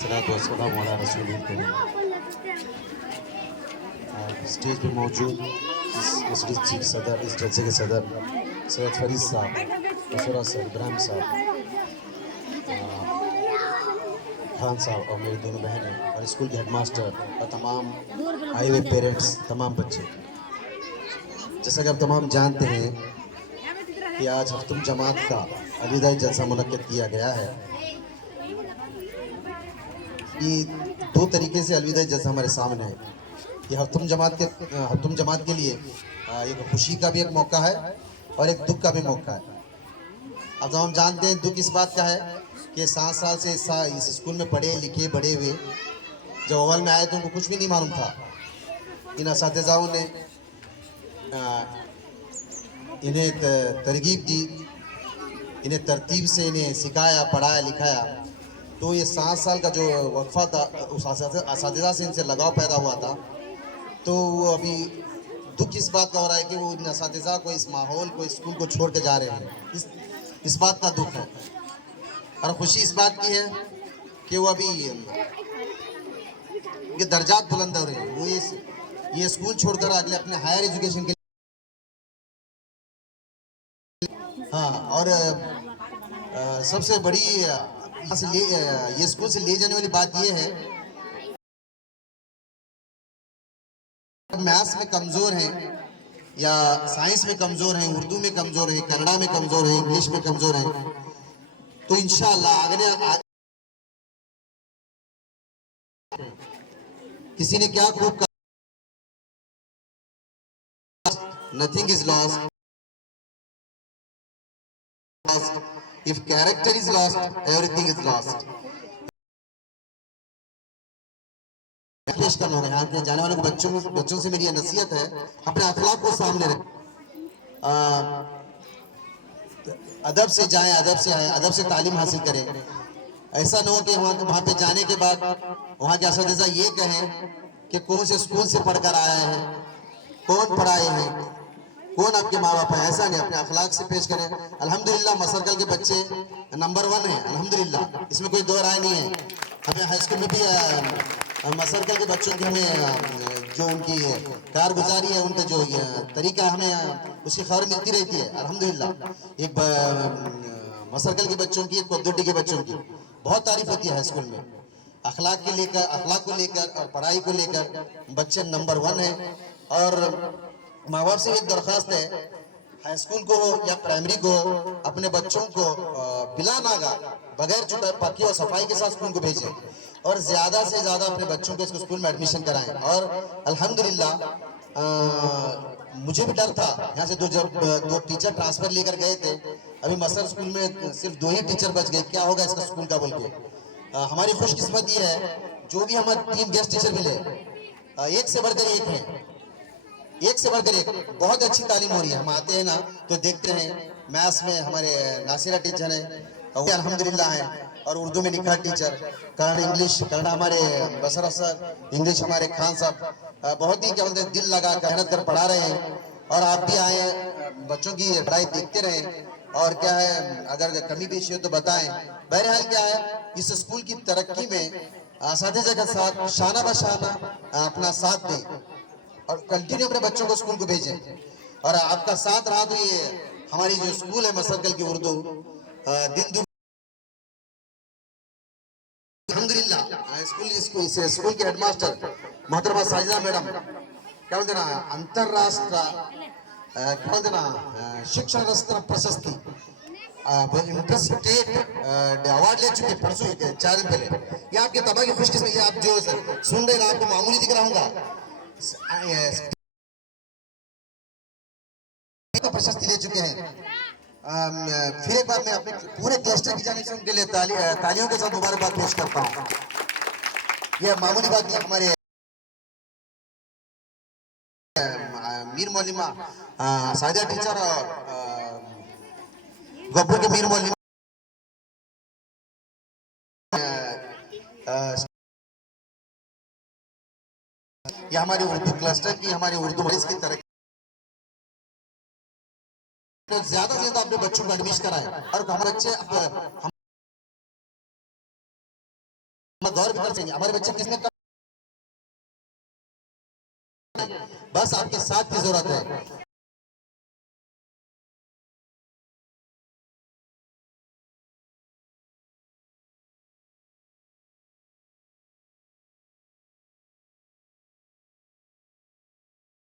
Stage पे मौजूद इस मस्जिद चीफ सदर, इस जलसे के सदर सैयद फरीद साहब, मशूरा सर इब्राहिम साहब, खान साहब और मेरी दोनों बहनें और स्कूल के हेडमास्टर और तमाम आए हुए पेरेंट्स, तमाम बच्चे, जैसा कि आप तमाम जानते हैं कि आज हफ्तुम जमात का अलविदाई जलसा मुनक्किद किया गया है। ये दो तरीके से अलविदा जैसा हमारे सामने है। ये हफ्तुम जमात के लिए एक खुशी का भी एक मौका है और एक दुख का भी मौका है। अब हम जानते हैं दुख इस बात का है कि 7 साल से इस स्कूल में पढ़े लिखे बड़े हुए, जब अव्वल में आए तो उनको कुछ भी नहीं मालूम था। इन असातिज़ाओं ने इन्हें तरगीब दी, इन्हें तरतीब से इन्हें सिखाया, पढ़ाया, लिखाया। तो ये 7 साल का जो वक्फा था, उस असातिज़ा से इनसे लगाव पैदा हुआ था। तो वो अभी दुख इस बात का हो रहा है कि वो इन असातिज़ा को, इस माहौल को, इस स्कूल को छोड़ के जा रहे हैं। इस बात का दुख है। और खुशी इस बात की है कि वो अभी ये दर्जात बुलंद हो रहे हैं। वो ये स्कूल छोड़कर अगले अपने हायर एजुकेशन के लिए, हाँ, और सबसे बड़ी ये स्कूल से ले जाने वाली बात ये है, मैथ्स में कमजोर हैं या साइंस में कमजोर हैं, उर्दू में कमजोर हैं, कन्नड़ा में कमजोर हैं, इंग्लिश में कमजोर हैं, तो इंशाअल्लाह किसी ने क्या खूब कहा, nothing is lost if character is lost everything is lost. पेश करना होगा यहाँ के जाने वाले बच्चों से मेरी ये नसीहत है, अपने अखलाक को सामने रखें, अदब से जाएं, अदब से आए, अदब से तालीम हासिल करें। ऐसा न हो कि वहाँ पे जाने के बाद वहाँ के असातिज़ा ये कहें कि कौन से स्कूल से पढ़कर आए हैं, कौन पढ़ाए हैं, कौन आपके माँ बाप है। ऐसा नहीं, अपने अखलाक से पेश करें। अल्हम्दुलिल्लाह मसरकल के बच्चे नंबर 1 है, अल्हम्दुलिल्लाह, इसमें कोई दो राय नहीं है। हमें हाई स्कूल में भी मसरकल के बच्चों की हमें जो उनकी कारगुजारी है, उनका जो तरीका है, हमें उसकी खबर मिलती रहती है अल्हम्दुलिल्लाह। एक मसरकल के बच्चों की, एक पद्दुड्डी के बच्चों की बहुत तारीफ होती है हाई स्कूल में। अखलाक को लेकर और पढ़ाई को लेकर बच्चे नंबर 1 है। और माँ बाप से एक दरख्वास्त है, हाई स्कूल को या प्राइमरी को अपने बच्चों को बिला नागा, बगैर पक्की और सफाई के साथ स्कूल को भेजें और ज्यादा से ज्यादा अपने बच्चों को इसको स्कूल में एडमिशन कराएं। और अल्हम्दुलिल्लाह मुझे भी डर था यहाँ से, जब दो टीचर ट्रांसफर लेकर गए थे, अभी मसर स्कूल में सिर्फ 2 ही टीचर बच गए, क्या होगा इसका स्कूल का बोल के। हमारी खुशकिस्मती है, जो भी हमारे 3 गेस्ट टीचर मिले, एक से बढ़कर एक है, एक से बढ़कर एक, बहुत अच्छी तालीम हो रही है। हम आते हैं ना तो देखते हैं, मैथ्स में हमारे नासिरा टीचर है, अल्हम्दुलिल्लाह है, और उर्दू में निखार टीचर, कन्नड़ा हमारे बसरा सर, इंग्लिश हमारे खान साहब, बहुत ही क्या बोलते हैं, दिल लगा मेहनत कर पढ़ा रहे हैं। और आप भी आए, बच्चों की पढ़ाई देखते रहें, और क्या है अगर कमी पेशी हो तो बताएं। बहरहाल क्या है, इस स्कूल की तरक्की में असातिज़ा के साथ शाना बशाना अपना साथ दें और कंटिन्यू अपने बच्चों को स्कूल को भेजें। और आपका साथ रहा तो ये हमारी जो स्कूल है मसरकल की उर्दू दिन अल्हम्दुलिल्लाह। स्कूल के हेडमास्टर मोहतरमा साजिदा मैडम, क्या बोलते ना, अंतरराष्ट्र क्या बोलते ना, शिक्षा रत्न प्रशस्ति इंटर स्टेट अवार्ड ले चुके परसों 4 दिन पहले। ये आपके तबाह की खुशकिस्मत, ये आप जो सुन रहे हैं, आपको मामूली दिख रहा होगा, प्रशस्ति ले चुके हैं। फिर एक बार मैं अपने पूरे क्लस्टर की जानिब से उनके लिए तालियों के साथ मुबारकबाद पेश करता हूँ। यह मामूली बात नहीं, हमारे मीर मौलिमा साजिदा टीचर और गोपुर के मीर मौलिमा, ये हमारी उर्दू क्लस्टर की, हमारी उर्दू मरीज की तरह तो ज्यादा से ज्यादा अपने बच्चों को एडमिशन कराएं। और हमारे बच्चे पर गौर भी कर सकेंगे। हमारे बच्चे किसने बस आपके साथ की जरूरत है।